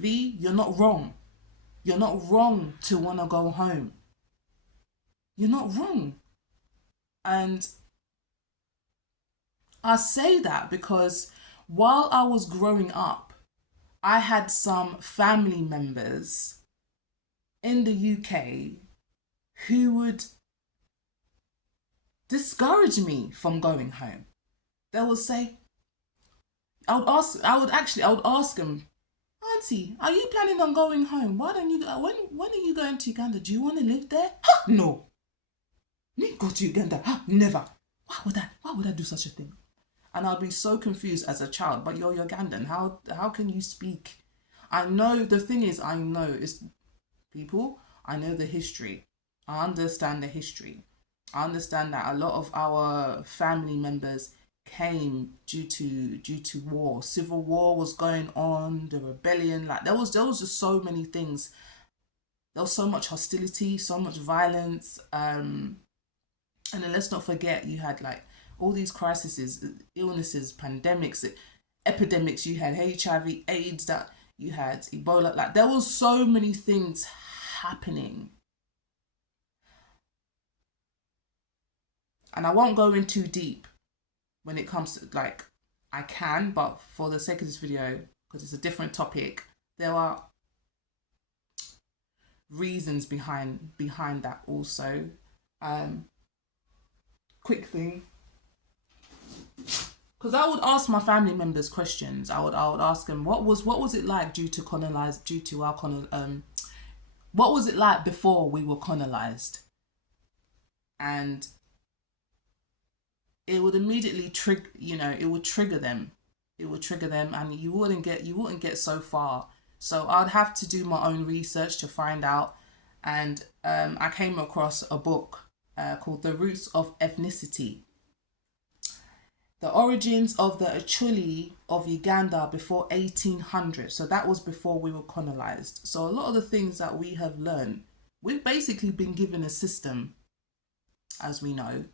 V, you're not wrong. You're not wrong to want to go home. You're not wrong. And I say that because while I was growing up, I had some family members in the UK who would discourage me from going home. They would say, I would ask them, Auntie, are you planning on going home? Why don't you, when are you going to Uganda? Do you want to live there? Ha, no. Me go to Uganda? Ha, never. Why would I do such a thing? And I'd be so confused as a child, but you're Ugandan. How can you speak? I know, the thing is, I know it's people, I know the history. I understand the history. I understand that a lot of our family members came due to war. Civil war was going on, the rebellion, like there was just so many things. There was so much hostility, so much violence. And then let's not forget you had like all these crises, illnesses, pandemics, epidemics. You had HIV, AIDS, that you had Ebola. Like there was so many things happening. And I won't go in too deep when it comes to, like, I can, but for the sake of this video, because it's a different topic, there are reasons behind that also. Quick thing, because I would ask my family members questions. I would ask them what was it like what was it like before we were colonized, and it would immediately trigger them. It would trigger them, and you wouldn't get so far. So I'd have to do my own research to find out. And I came across a book called The Roots of Ethnicity. The Origins of the Acholi of Uganda before 1800. So that was before we were colonized. So a lot of the things that we have learned, we've basically been given a system, as we know,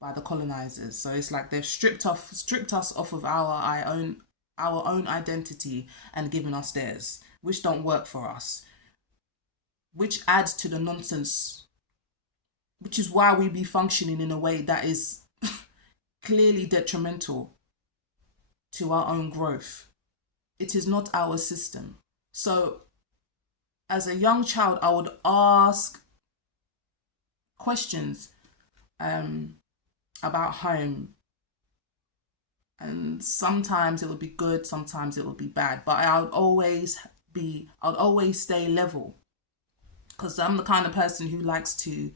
by the colonizers. So it's like they've stripped us off of our own identity and given us theirs, which don't work for us, which adds to the nonsense, which is why we be functioning in a way that is clearly detrimental to our own growth. It is not our system. So as a young child, I would ask questions about home, and sometimes it would be good, sometimes it would be bad, but I'd always stay level, because I'm the kind of person who likes to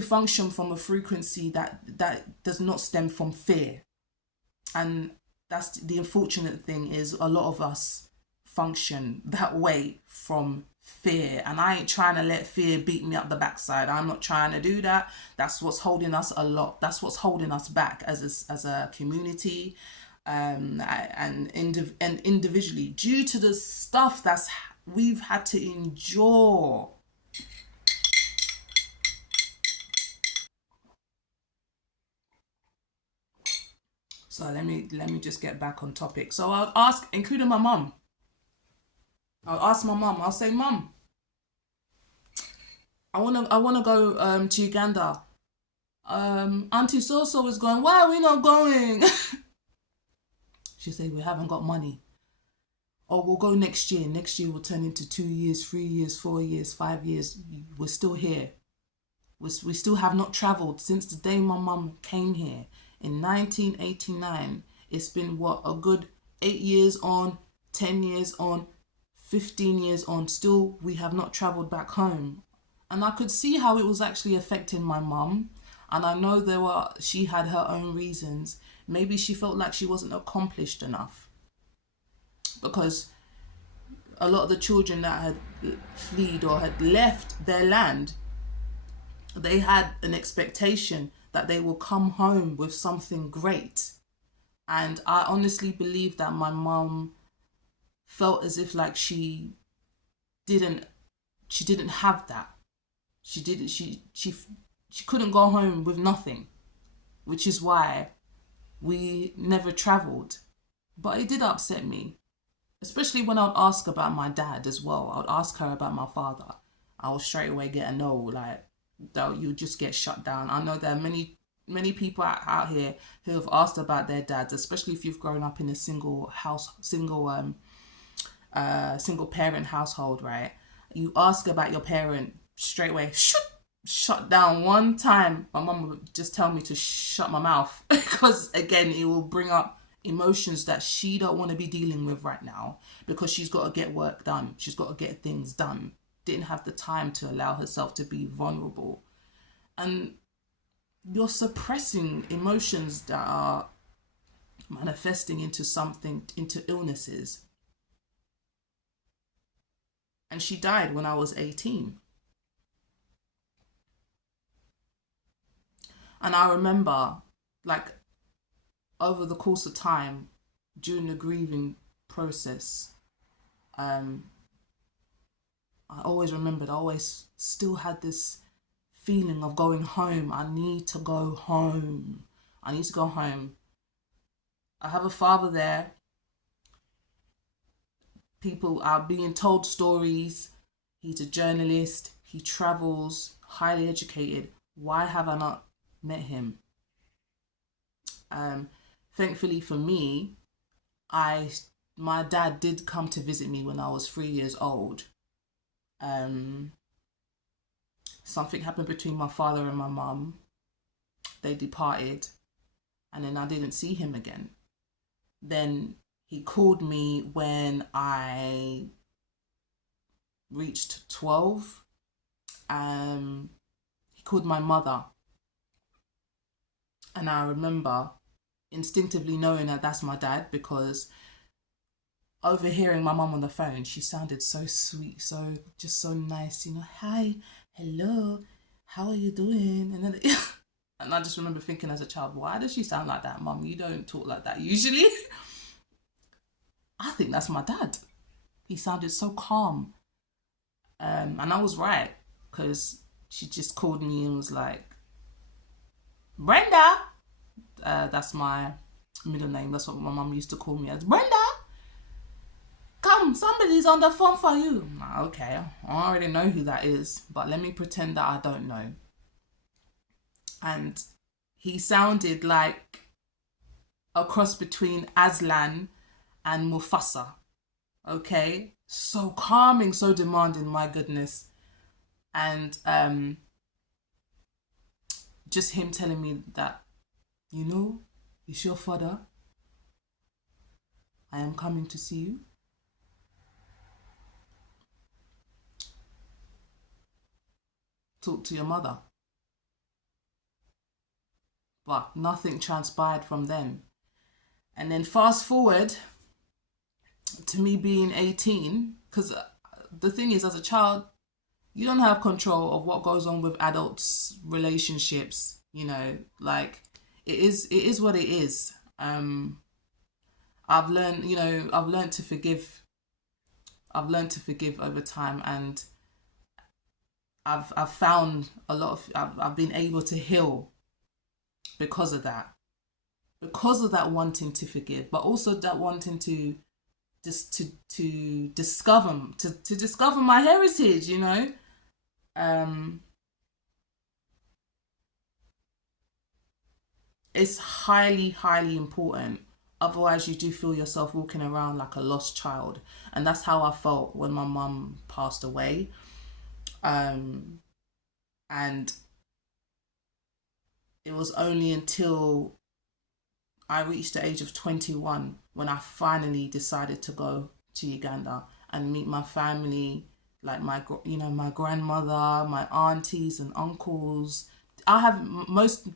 function from a frequency that does not stem from fear. And that's the unfortunate thing, is a lot of us function that way from fear, and I ain't trying to let fear beat me up the backside. I'm not trying to do that. That's what's holding us that's what's holding us back as a community, and individually, due to the stuff we've had to endure. So let me just get back on topic. So I'll ask, including my mum. I'll ask my mum. I'll say, Mum, I wanna go to Uganda. Auntie So is going. Why are we not going? She say, we haven't got money. Oh, we'll go next year. Next year will turn into 2 years, 3 years, 4 years, 5 years. We're still here. We still have not travelled since the day my mum came here in 1989. It's been a good 8 years on, 10 years on, 15 years on. Still, we have not travelled back home. And I could see how it was actually affecting my mum. And I know she had her own reasons. Maybe she felt like she wasn't accomplished enough, because a lot of the children that had fled or had left their land, they had an expectation that they will come home with something great. And I honestly believe that my mum felt as if like she didn't have that. She couldn't go home with nothing, which is why we never travelled. But it did upset me, especially when I would ask about my dad as well. I would ask her about my father. I would straight away get a no, like, that you just get shut down. I know there are many people out here who have asked about their dads, especially if you've grown up in a single parent household, right? You ask about your parent, straight away, shut down. One time my mum would just tell me to shut my mouth because again it will bring up emotions that she don't want to be dealing with right now, because she's got to get work done, she's got to get things done, didn't have the time to allow herself to be vulnerable. And you're suppressing emotions that are manifesting into something, into illnesses. And she died when I was 18. And I remember, like, over the course of time, during the grieving process, I always remembered, I always still had this feeling of going home. I need to go home. I need to go home. I have a father there. People are being told stories. He's a journalist. He travels, highly educated. Why have I not met him? Thankfully for me, my dad did come to visit me when I was 3 years old. Something happened between my father and my mum. They departed, and then I didn't see him again. Then he called me when I reached 12. He called my mother, and I remember instinctively knowing that that's my dad, because overhearing my mum on the phone, she sounded so sweet, so nice, hi, hello, how are you doing? And then and I just remember thinking as a child, why does she sound like that, mum? You don't talk like that usually. I think that's my dad. He sounded so calm. And I was right, because she just called me and was like, Brenda. That's my middle name. That's what my mum used to call me as. Brenda, come, somebody's on the phone for you. Okay, I already know who that is, but let me pretend that I don't know. And he sounded like a cross between Aslan and Mufasa. Okay, so calming, so demanding, my goodness. And just him telling me that, it's your father. I am coming to see you. Talk to your mother. But nothing transpired from then. And then fast forward to me being 18, because the thing is, as a child, you don't have control of what goes on with adults' relationships. Like, it is what it is. I've learned to forgive. I've learned to forgive over time, and I've found a lot of I've been able to heal because of that. Because of that wanting to forgive, but also that wanting to just to discover my heritage, It's highly, highly important. Otherwise, you do feel yourself walking around like a lost child. And that's how I felt when my mum passed away. And it was only until I reached the age of 21 when I finally decided to go to Uganda and meet my family, like my grandmother, my aunties and uncles. I have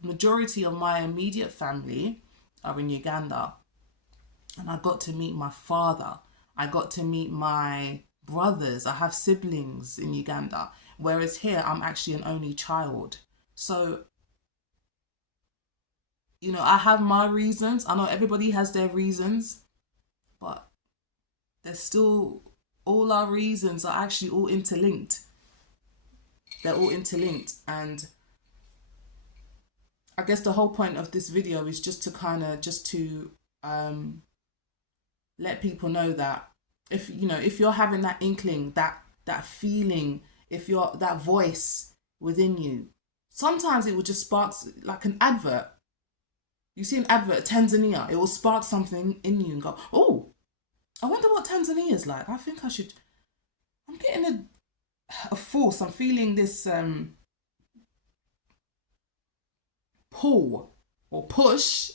majority of my immediate family are in Uganda, and I got to meet my father. I got to meet my brothers. I have siblings in Uganda, whereas here I'm actually an only child. So, I have my reasons. I know everybody has their reasons, but there's still, all our reasons are actually all interlinked. They're all interlinked, and I guess the whole point of this video is just to kind of just to um, let people know that if you know if you're having that inkling, that feeling, if you're that voice within you, sometimes it will just spark like an advert. You see an advert, Tanzania, it will spark something in you and go, oh, I wonder what Tanzania is like. I think I should. I'm getting a force. I'm feeling this pull or push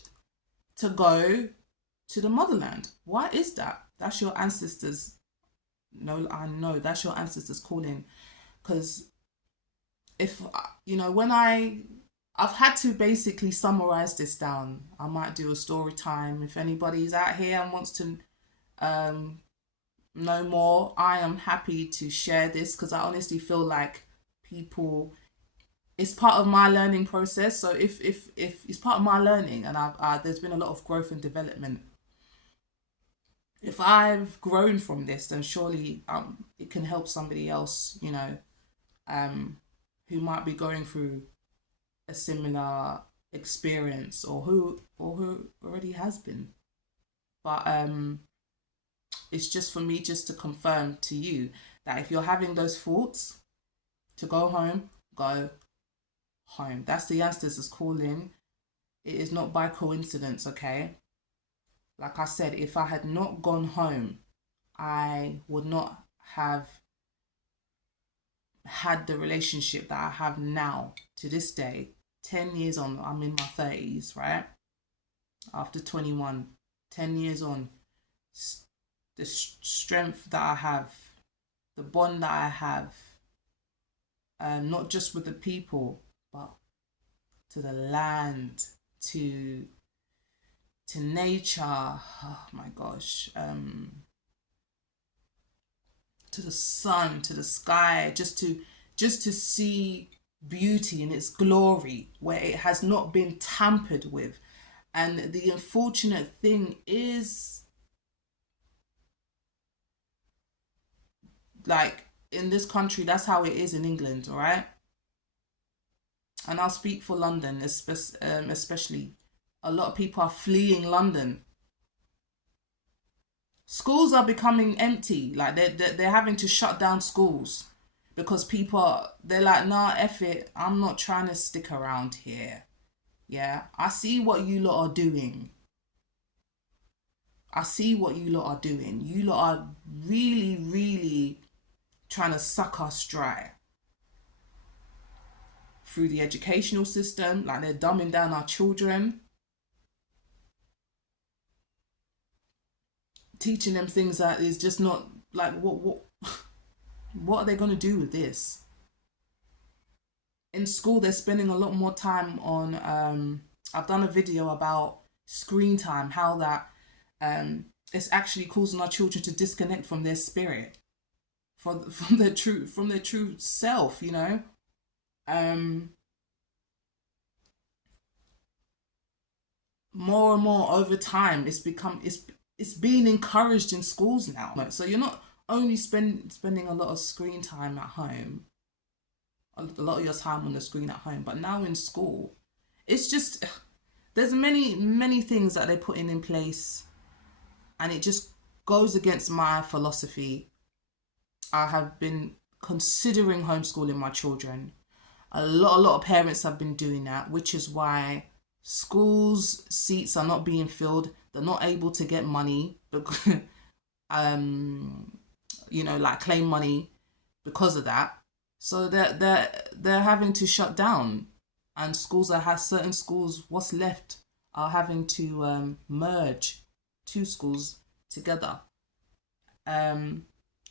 to go to the motherland. Why is that? That's your ancestors. No, I know that's your ancestors calling. Because if you know, when I've had to basically summarize this down. I might do a story time if anybody's out here and wants to um know more. I am happy to share this because I honestly feel like people, it's part of my learning process. So if it's part of my learning, and there's been a lot of growth and development. If I've grown from this, then surely it can help somebody else, you know, um who might be going through a similar experience, or who already has been. But it's just for me just to confirm to you that if you're having those thoughts to go home, go home. That's the ancestors calling. It is not by coincidence, okay? Like I said, if I had not gone home, I would not have had the relationship that I have now to this day. 10 years on, I'm in my 30s, right? After 21, 10 years on, the strength that I have, the bond that I have, not just with the people, but to the land, to nature. Oh my gosh, to the sun, to the sky, just to see beauty in its glory where it has not been tampered with. And the unfortunate thing is, like, in this country, that's how it is in England, all right? And I'll speak for London, especially. A lot of people are fleeing London. Schools are becoming empty. Like, they're having to shut down schools because they're like, nah, F it. I'm not trying to stick around here. Yeah, I see what you lot are doing. I see what you lot are doing. You lot are really, really trying to suck us dry through the educational system. Like, they're dumbing down our children, teaching them things that is just not like what are they going to do with this? In school, they're spending a lot more time on I've done a video about screen time, how that it's actually causing our children to disconnect from their spirit, from their true self, you know. More and more over time, it's being encouraged in schools now. So you're not only spending a lot of screen time at home, a lot of your time on the screen at home, but now in school, it's just, there's many things that they're putting in place, and it just goes against my philosophy. I have been considering homeschooling my children. A lot of parents have been doing that, which is why schools seats are not being filled. They're not able to get money because you know, like, claim money because of that. So they're having to shut down, and schools that have certain schools, what's left, are having to merge two schools together.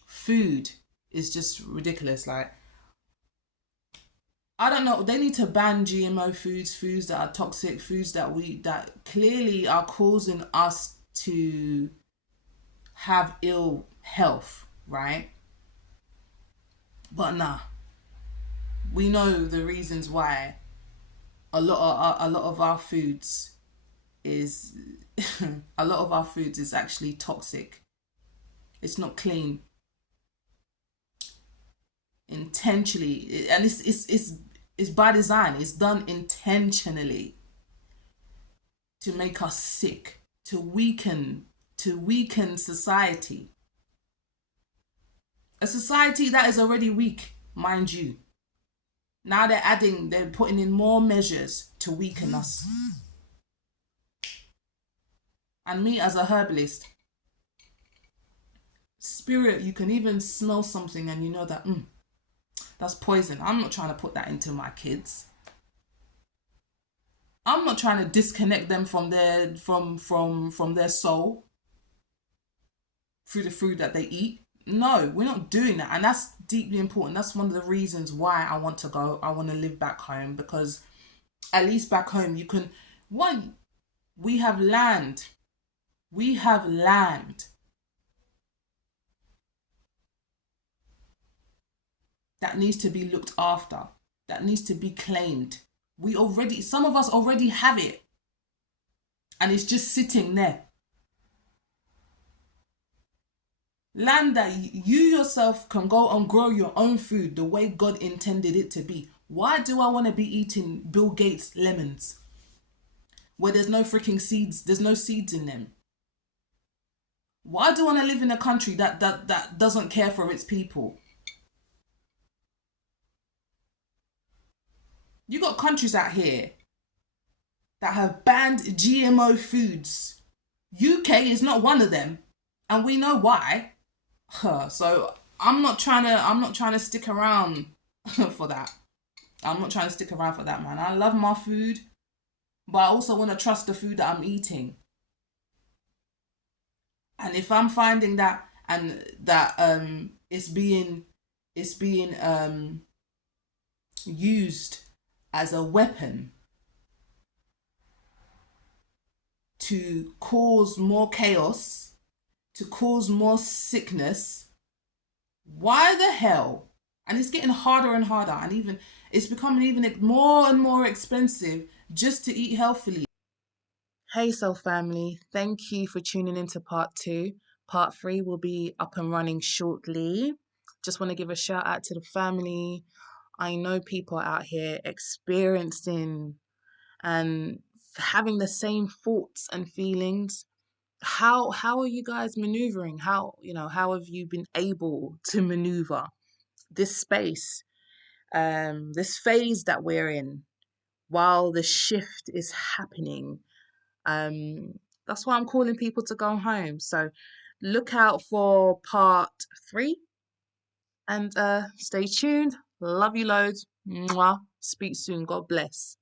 Food is just ridiculous. Like, I don't know. They need to ban GMO foods that are toxic, foods that clearly are causing us to have ill health, right? But nah, we know the reasons why a lot of our foods is a lot of our foods is actually toxic. It's not clean intentionally, and it's by design. It's done intentionally. to make us sick, to weaken society. A society that is already weak, mind you. Now they're putting in more measures to weaken us. And me as a herbalist, spirit, you can even smell something and you know that that's poison. I'm not trying to put that into my kids. I'm not trying to disconnect them from their soul through the food that they eat. No, we're not doing that. And that's deeply important. That's one of the reasons why I want to go. I want to live back home, because at least back home you can, one, we have land. We have land that needs to be looked after, that needs to be claimed. Some of us already have it, and it's just sitting there. Land that you yourself can go and grow your own food the way God intended it to be. Why do I want to be eating Bill Gates lemons where there's no freaking seeds? There's no seeds in them. Why do I want to live in a country that doesn't care for its people? You got countries out here that have banned GMO foods. UK is not one of them, and we know why. So I'm not trying to stick around for that. I'm not trying to stick around for that, man. I love my food, but I also want to trust the food that I'm eating. And if I'm finding that and that it's being used as a weapon to cause more chaos, to cause more sickness, why the hell? And it's getting harder and harder, and even it's becoming even more and more expensive just to eat healthily. Hey, Soul Family, thank you for tuning into part two. Part three will be up and running shortly. Just want to give a shout out to the family. I know people out here experiencing and having the same thoughts and feelings. How are you guys maneuvering? How have you been able to maneuver this space, this phase that we're in while the shift is happening? Um, that's why I'm calling people to go home. So look out for part three, and stay tuned. Love you loads. Mwah. Speak soon. God bless.